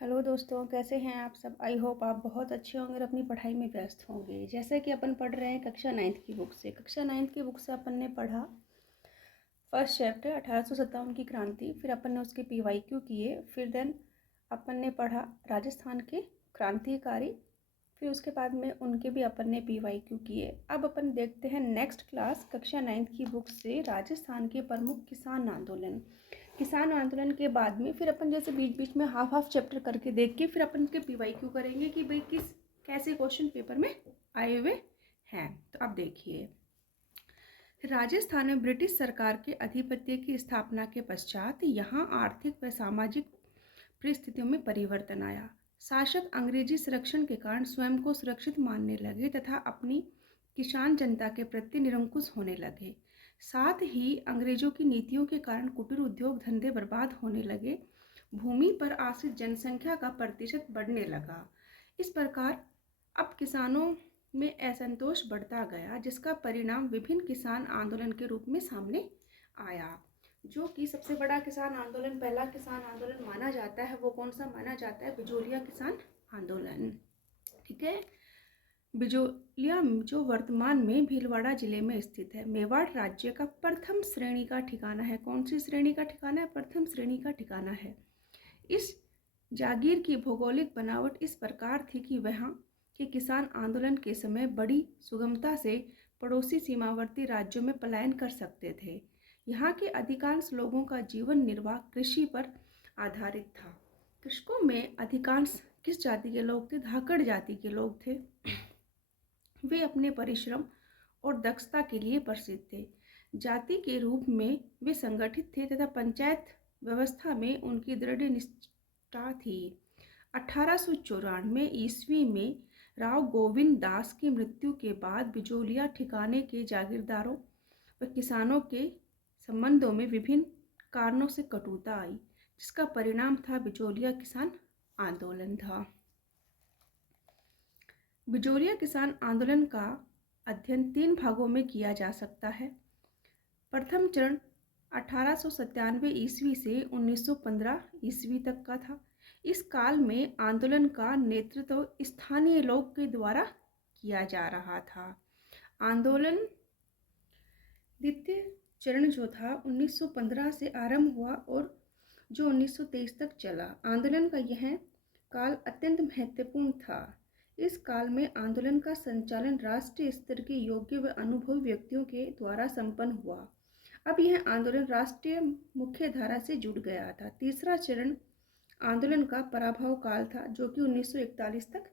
Hello दोस्तों, कैसे हैं आप सब। आई होप आप बहुत अच्छे होंगे और अपनी पढ़ाई में व्यस्त होंगे। जैसे कि अपन पढ़ रहे हैं कक्षा 9th की बुक से। कक्षा 9th की बुक से अपन ने पढ़ा फर्स्ट चैप्टर 1857 की क्रांति। फिर अपन ने उसके PYQ किए। फिर देन अपन ने पढ़ा राजस्थान के क्रांतिकारी। फिर उसके बाद में उनके भी अपन ने PYQ किए। अब अपन देखते हैं नेक्स्ट क्लास कक्षा 9th की बुक से राजस्थान के प्रमुख किसान आंदोलन। किसान आंदोलन के बाद में फिर अपन जैसे बीच बीच में हाफ हाफ चैप्टर करके देख के फिर अपन उसके PYQ करेंगे कि भाई किस कैसे क्वेश्चन पेपर में आए हुए हैं। तो अब देखिए, राजस्थान में ब्रिटिश सरकार के आधिपत्य की स्थापना के पश्चात यहाँ आर्थिक व सामाजिक परिस्थितियों में परिवर्तन आया। शासक अंग्रेजी संरक्षण के कारण स्वयं को सुरक्षित मानने लगे तथा अपनी किसान जनता के प्रति निरंकुश होने लगे। साथ ही अंग्रेजों की नीतियों के कारण कुटीर उद्योग धंधे बर्बाद होने लगे। भूमि पर आश्रित जनसंख्या का प्रतिशत बढ़ने लगा। इस प्रकार अब किसानों में असंतोष बढ़ता गया, जिसका परिणाम विभिन्न किसान आंदोलन के रूप में सामने आया। जो कि सबसे बड़ा किसान आंदोलन, पहला किसान आंदोलन माना जाता है, वो कौन सा माना जाता है? बिजोलिया किसान आंदोलन। ठीक है। बिजोलिया जो वर्तमान में भीलवाड़ा जिले में स्थित है, मेवाड़ राज्य का प्रथम श्रेणी का ठिकाना है। कौन सी श्रेणी का ठिकाना है? प्रथम श्रेणी का ठिकाना है। इस जागीर की भौगोलिक बनावट इस प्रकार थी कि वहाँ के किसान आंदोलन के समय बड़ी सुगमता से पड़ोसी सीमावर्ती राज्यों में पलायन कर सकते थे। यहाँ के अधिकांश लोगों का जीवन निर्वाह कृषि पर आधारित था। कृषकों में अधिकांश किस जाति के लोग थे? धाकड़ जाति के लोग थे। वे अपने परिश्रम और दक्षता के लिए प्रसिद्ध थे। जाति के रूप में वे संगठित थे तथा पंचायत व्यवस्था में उनकी दृढ़ निष्ठा थी। 1894 ईस्वी में राव गोविंद दास की मृत्यु के बाद बिजोलिया ठिकाने के जागीरदारों व किसानों के संबंधों में विभिन्न कारणों से कटुता आई, जिसका परिणाम था बिजोलिया किसान आंदोलन था। बिजोलिया किसान आंदोलन का अध्ययन 3 भागों में किया जा सकता है। प्रथम चरण 1897 ईस्वी से 1915 ईस्वी तक का था। इस काल में आंदोलन का नेतृत्व स्थानीय लोग के द्वारा किया जा रहा था। आंदोलन द्वितीय चरण जो था 1915 से आरंभ हुआ और जो 1923 तक चला। आंदोलन का यह काल अत्यंत महत्वपूर्ण था। इस काल में आंदोलन का संचालन राष्ट्रीय स्तर के योग्य व अनुभवी व्यक्तियों के द्वारा संपन्न हुआ। अब यह आंदोलन राष्ट्रीय मुख्य धारा से जुड़ गया था। तीसरा चरण आंदोलन का पराभव काल था, जो कि 1941 तक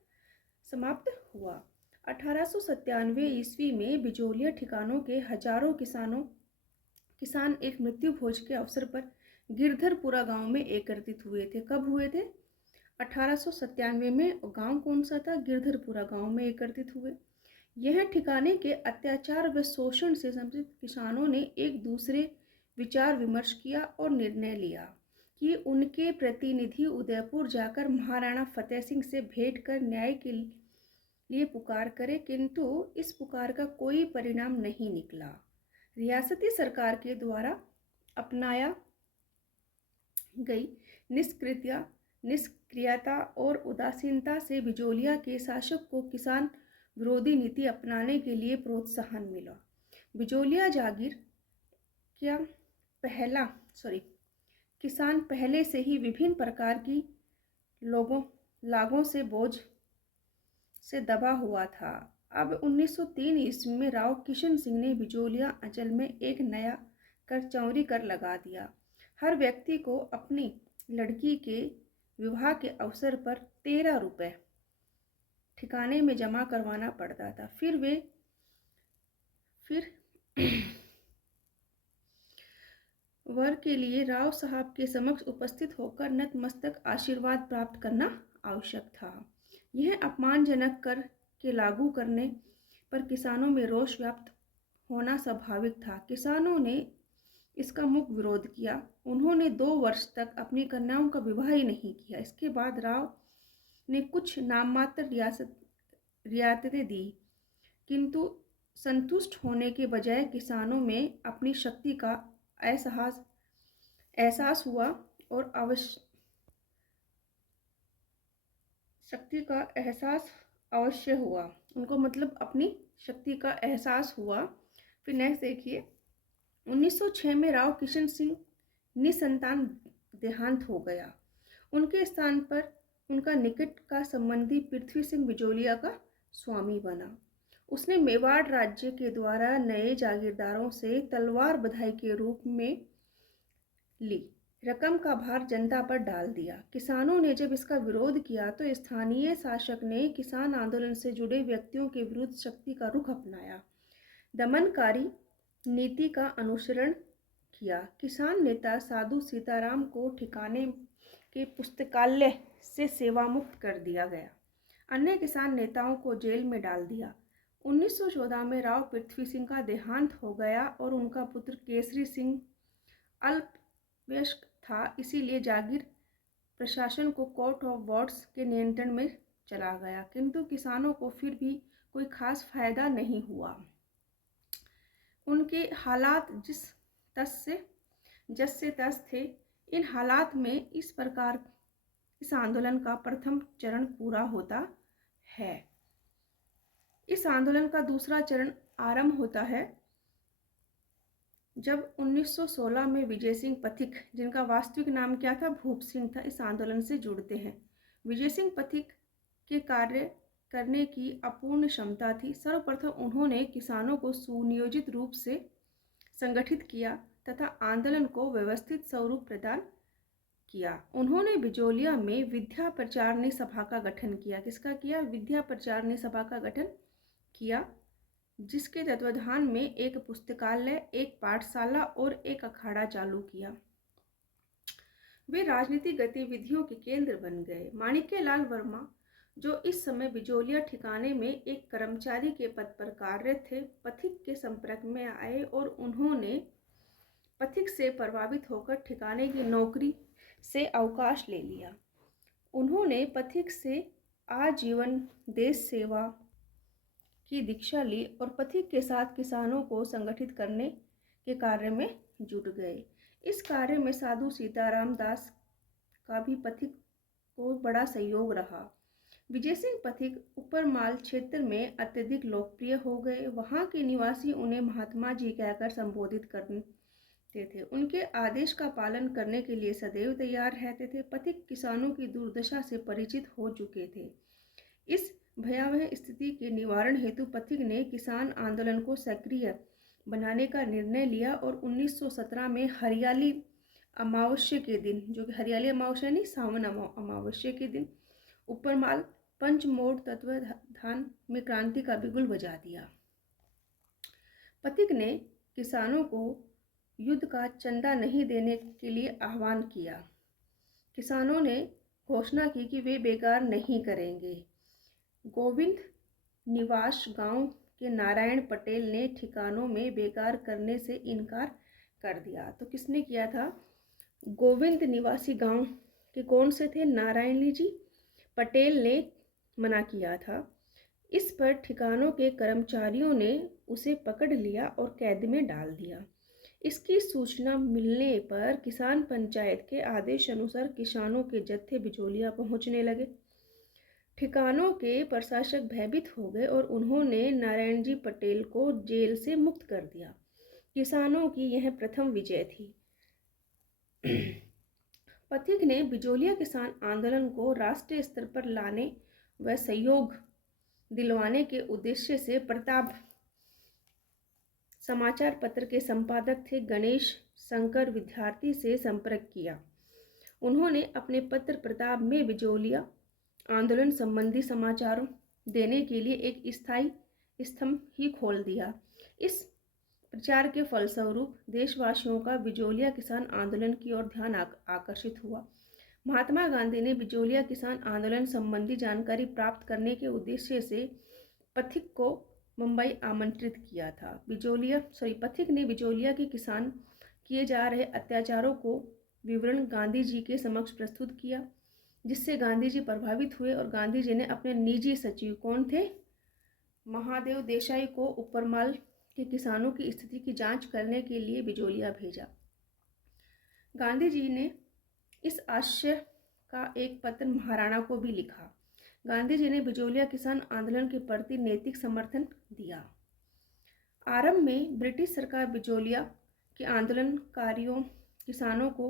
समाप्त हुआ। 1897 ईस्वी में बिजोलिया ठिकानों के हजारों किसान एक मृत्यु भोज के अवसर पर गिरधरपुरा गांव में एकत्रित हुए थे। कब हुए थे? 1897 में। गांव कौन सा था? गिरधरपुरा गांव में एकत्रित हुए। यह ठिकाने के अत्याचार व शोषण से संबंधित किसानों ने एक दूसरे विचार विमर्श किया और निर्णय लिया कि उनके प्रतिनिधि उदयपुर जाकर महाराणा फतेह सिंह से भेंट कर न्याय के लिए पुकार करे, किंतु इस पुकार का कोई परिणाम नहीं निकला। रियासती सरकार के द्वारा अपनाया गई निष्क्रियता और उदासीनता से बिजोलिया के शासक को किसान विरोधी नीति अपनाने के लिए प्रोत्साहन मिला। बिजोलिया जागीर किसान पहले से ही विभिन्न प्रकार की लागों से बोझ से दबा हुआ था। अब 1903 ईस्वी में राव किशन सिंह ने बिजोलिया अंचल में एक नया चौरी कर लगा दिया। हर व्यक्ति को अपनी लड़की के विवाह के अवसर पर 13 रुपये ठिकाने में जमा करवाना पड़ता था। फिर वर के लिए राव साहब के समक्ष उपस्थित होकर नतमस्तक आशीर्वाद प्राप्त करना आवश्यक था। यह अपमानजनक कर के लागू करने पर किसानों में रोष व्याप्त होना स्वाभाविक था। किसानों ने इसका मुख्य विरोध किया। उन्होंने 2 वर्ष तक अपनी कन्याओं का विवाह ही नहीं किया। इसके बाद राव ने कुछ नाममात्र रियायतें दी, किंतु संतुष्ट होने के बजाय किसानों में अपनी शक्ति का एहसास हुआ और शक्ति का एहसास अवश्य हुआ। उनको मतलब अपनी शक्ति का एहसास हुआ। फिर नेक्स्ट देखिए, 1906 में राव किशन सिंह निसंतान देहांत हो गया। उनके स्थान पर उनका निकट का संबंधी पृथ्वी सिंह बिजोलिया का स्वामी बना। उसने मेवाड़ राज्य के द्वारा नए जागीरदारों से तलवार बधाई के रूप में ली रकम का भार जनता पर डाल दिया। किसानों ने जब इसका विरोध किया तो स्थानीय शासक ने किसान आंदोलन से जुड़े व्यक्तियों के विरुद्ध शक्ति का रुख अपनाया, दमनकारी नीति का अनुसरण किया। किसान नेता साधु सीताराम को ठिकाने के पुस्तकालय से सेवा मुक्त कर दिया गया। अन्य किसान नेताओं को जेल में डाल दिया। 1914 में राव पृथ्वी सिंह का देहांत हो गया और उनका पुत्र केसरी सिंह अल्पवयस्क था, इसीलिए जागीर प्रशासन को कोर्ट ऑफ वार्ड्स के नियंत्रण में चला गया। किंतु किसानों को फिर भी कोई खास फायदा नहीं हुआ। उनके हालात जस से तस थे। इन हालात में इस प्रकार इस आंदोलन का प्रथम चरण पूरा होता है। इस आंदोलन का दूसरा चरण आरंभ होता है जब 1916 में विजय सिंह पथिक, जिनका वास्तविक नाम क्या था, भूप सिंह था, इस आंदोलन से जुड़ते हैं। विजय सिंह पथिक के कार्य करने की अपूर्ण क्षमता थी। सर्वप्रथम उन्होंने किसानों को सुनियोजित रूप से संगठित किया तथा आंदोलन को व्यवस्थित स्वरूप प्रदान किया। उन्होंने बिजोलिया में विद्या प्रचारणी सभा का गठन किया। किसका किया? विद्या प्रचारणी सभा का गठन किया, जिसके तत्वाधान में एक पुस्तकालय, एक पाठशाला और एक अखाड़ा चालू किया। वे राजनीतिक गतिविधियों के केंद्र बन गए। माणिक्यलाल वर्मा, जो इस समय बिजोलिया ठिकाने में एक कर्मचारी के पद पर कार्यरत थे, पथिक के संपर्क में आए और उन्होंने पथिक से प्रभावित होकर ठिकाने की नौकरी से अवकाश ले लिया। उन्होंने पथिक से आजीवन देश सेवा की दीक्षा ली और पथिक के साथ किसानों को संगठित करने के कार्य में जुट गए। इस कार्य में साधु सीताराम दास का भी पथिक को बड़ा सहयोग रहा। विजय सिंह पथिक ऊपरमाल क्षेत्र में अत्यधिक लोकप्रिय हो गए। वहां के निवासी उन्हें महात्मा जी कहकर संबोधित करते थे। उनके आदेश का पालन करने के लिए सदैव तैयार रहते थे। पथिक किसानों की दुर्दशा से परिचित हो चुके थे। इस भयावह स्थिति के निवारण हेतु पथिक ने किसान आंदोलन को सक्रिय बनाने का निर्णय लिया और 1917 में हरियाली अमावस्या के दिन, जो कि हरियाली अमावस्या नहीं, सावन अमावस्या के दिन ऊपरमाल पंचमोड़ तत्वाधान में क्रांति का बिगुल बजा दिया। पथिक ने किसानों को युद्ध का चंदा नहीं देने के लिए आह्वान किया। किसानों ने घोषणा की कि वे बेकार नहीं करेंगे। गोविंद निवास गांव के नारायण पटेल ने ठिकानों में बेकार करने से इनकार कर दिया। तो किसने किया था? गोविंद निवासी गांव के कौन से थे? नारायण जी पटेल ने मना किया था। इस पर ठिकानों के कर्मचारियों ने उसे पकड़ लिया और कैद में डाल दिया। इसकी सूचना मिलने पर किसान पंचायत के आदेश अनुसार किसानों के जत्थे बिजोलिया पहुंचने लगे। ठिकानों के प्रशासक भयभीत हो गए और उन्होंने नारायण जी पटेल को जेल से मुक्त कर दिया। किसानों की यह प्रथम विजय थी। पथिक ने बिजोलिया किसान आंदोलन को राष्ट्रीय स्तर पर लाने व सहयोग दिलवाने के उद्देश्य से प्रताप समाचार पत्र के संपादक थे गणेश शंकर विद्यार्थी से संपर्क किया। उन्होंने अपने पत्र प्रताप में बिजोलिया आंदोलन संबंधी समाचार देने के लिए एक स्थायी स्तंभ ही खोल दिया। इस प्रचार के फलस्वरूप देशवासियों का बिजोलिया किसान आंदोलन की ओर ध्यान आकर्षित हुआ। महात्मा गांधी ने बिजोलिया किसान आंदोलन संबंधी जानकारी प्राप्त करने के उद्देश्य से पथिक को मुंबई आमंत्रित किया था। पथिक ने बिजोलिया के किसान किए जा रहे अत्याचारों को विवरण गांधी जी के समक्ष प्रस्तुत किया, जिससे गांधी जी प्रभावित हुए और गांधी जी ने अपने निजी सचिव, कौन थे? महादेव देसाई को ऊपरमाल के किसानों की स्थिति की जांच करने के लिए बिजोलिया भेजा। गांधी जी ने इस आशय का एक पत्र महाराणा को भी लिखा। गांधी जी ने बिजोलिया किसान आंदोलन के प्रति नैतिक समर्थन दिया। आरंभ में ब्रिटिश सरकार बिजोलिया के आंदोलनकारियों किसानों को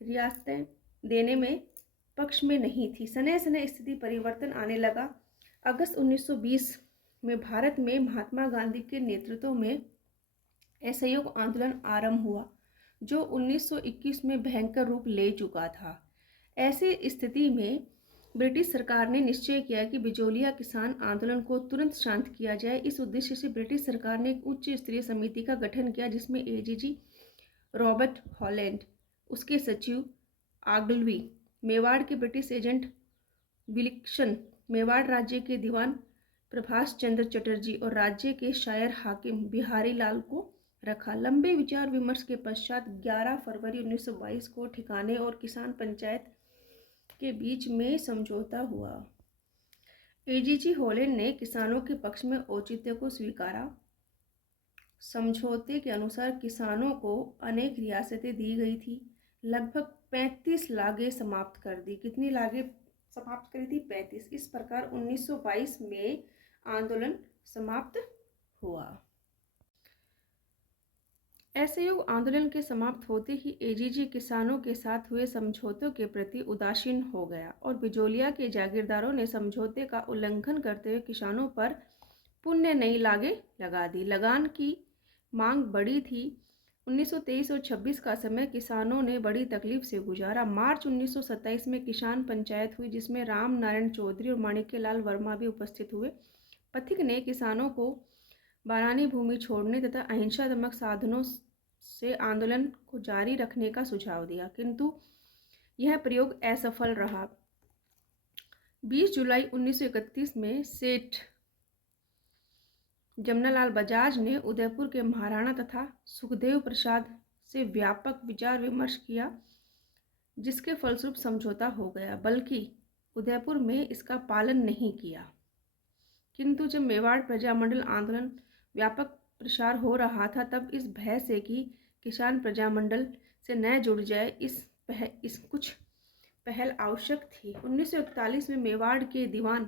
रियासतें देने में पक्ष में नहीं थी। सने सने स्थिति परिवर्तन आने लगा। अगस्त 1920 में भारत में महात्मा गांधी के नेतृत्व में असहयोग आंदोलन आरंभ हुआ, जो 1921 में भयंकर रूप ले चुका था। ऐसी स्थिति में ब्रिटिश सरकार ने निश्चय किया कि बिजोलिया किसान आंदोलन को तुरंत शांत किया जाए। इस उद्देश्य से ब्रिटिश सरकार ने एक उच्च स्तरीय समिति का गठन किया, जिसमें एजीजी रॉबर्ट हॉलैंड, उसके सचिव आगलवी, मेवाड़ के ब्रिटिश एजेंट विलिक्सन, मेवाड़ राज्य के दीवान प्रभाष चंद्र चटर्जी और राज्य के शायर हाकिम बिहारी लाल को रखा। लंबे विचार विमर्श के पश्चात 11 फरवरी 1922 को ठिकाने और किसान पंचायत के बीच में समझौता हुआ। एजीजी हॉलैंड ने किसानों के पक्ष में औचित्य को स्वीकारा। समझौते के अनुसार किसानों को अनेक रियासतें दी गई थी। लगभग 35 लागें समाप्त कर दी। कितनी लागें समाप्त करी थी? 35। इस प्रकार 1922 में आंदोलन समाप्त हुआ। असहयोग आंदोलन के समाप्त होते ही एजीजी किसानों के साथ हुए समझौतों के प्रति उदासीन हो गया और बिजोलिया के जागीरदारों ने समझौते का उल्लंघन करते हुए किसानों पर पुनः नई लागें लगा दी। लगान की मांग बढ़ी थी। 1923 और 26 का समय किसानों ने बड़ी तकलीफ से गुजारा। मार्च 1927 में किसान पंचायत हुई, जिसमें राम नारायण चौधरी और माणिक्यलाल वर्मा भी उपस्थित हुए। पथिक ने किसानों को बारानी भूमि छोड़ने तथा अहिंसात्मक साधनों से आंदोलन को जारी रखने का सुझाव दिया, किंतु यह प्रयोग असफल रहा। 20 जुलाई 1931 में सेठ जमनालाल बजाज ने उदयपुर के महाराणा तथा सुखदेव प्रसाद से व्यापक विचार विमर्श किया, जिसके फलस्वरूप समझौता हो गया, बल्कि उदयपुर में इसका पालन नहीं किया। किंतु जब मेवाड़ प्रजामंडल आंदोलन व्यापक प्रसार हो रहा था, तब इस भय से कि किसान प्रजामंडल से न जुड़ जाए, इस कुछ पहल आवश्यक थी। 1941 में मेवाड़ के दीवान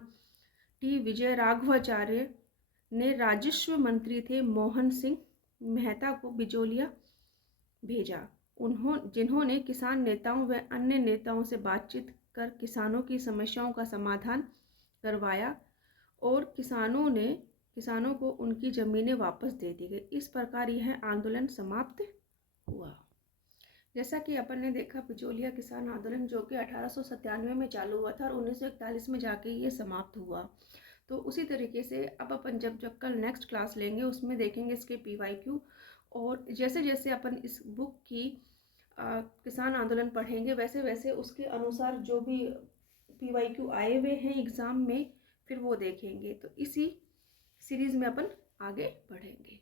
टी विजय राघवाचार्य ने राजस्व मंत्री थे मोहन सिंह मेहता को बिजोलिया भेजा, जिन्होंने किसान नेताओं व अन्य नेताओं से बातचीत कर किसानों की समस्याओं का समाधान करवाया और किसानों को उनकी ज़मीनें वापस दे दी गई। इस प्रकार यह आंदोलन समाप्त हुआ। जैसा कि अपन ने देखा, बिजोलिया किसान आंदोलन जो कि 1897 में चालू हुआ था और 1941 में जाके ये समाप्त हुआ। तो उसी तरीके से अब अपन जब कल नेक्स्ट क्लास लेंगे, उसमें देखेंगे इसके PYQ, और जैसे जैसे अपन इस बुक की किसान आंदोलन पढ़ेंगे, वैसे वैसे उसके अनुसार जो भी PYQ आए हुए हैं एग्ज़ाम में, फिर वो देखेंगे। तो इसी सीरीज़ में अपन आगे बढ़ेंगे।